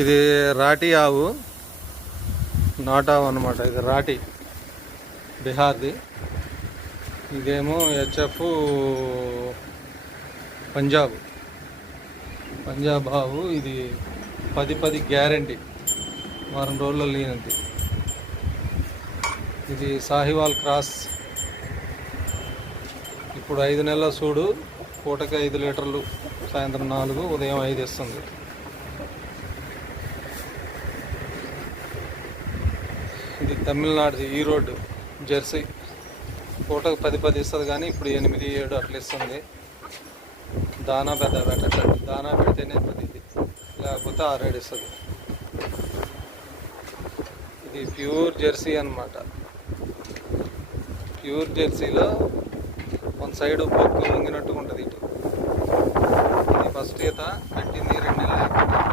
ఇది రాటి ఆవు, నాట్ ఆవు అనమాట. ఇది రాటి బీహార్ది. ఇదేమో హెచ్ఎఫ్ పంజాబ్ ఆవు. ఇది 10 గ్యారంటీ, వారం రోజుల్లో లేనిది. ఇది సాహివాల్ క్రాస్. ఇప్పుడు 5 నెలల సూడు. పూటకి 5 లీటర్లు, సాయంత్రం 4, ఉదయం 5 ఇస్తుంది. ఇది తమిళనాడుది, ఈరోడ్ జెర్సీ. పూటకు 10 ఇస్తుంది, కానీ ఇప్పుడు 8, 7 అట్లా ఇస్తుంది. దానా పెద్ద పెట్టట్లేదు. దానా పెడితేనే 10, లేకపోతే 6, 7 ఇస్తుంది. ఇది ప్యూర్ జెర్సీ అన్నమాట. ప్యూర్ జెర్సీలో వన్ సైడ్ బొక్కు వంగినట్టుగా ఉంటుంది. ఇది ఫస్ట్ ఈత పెట్టింది 2 నెలలు.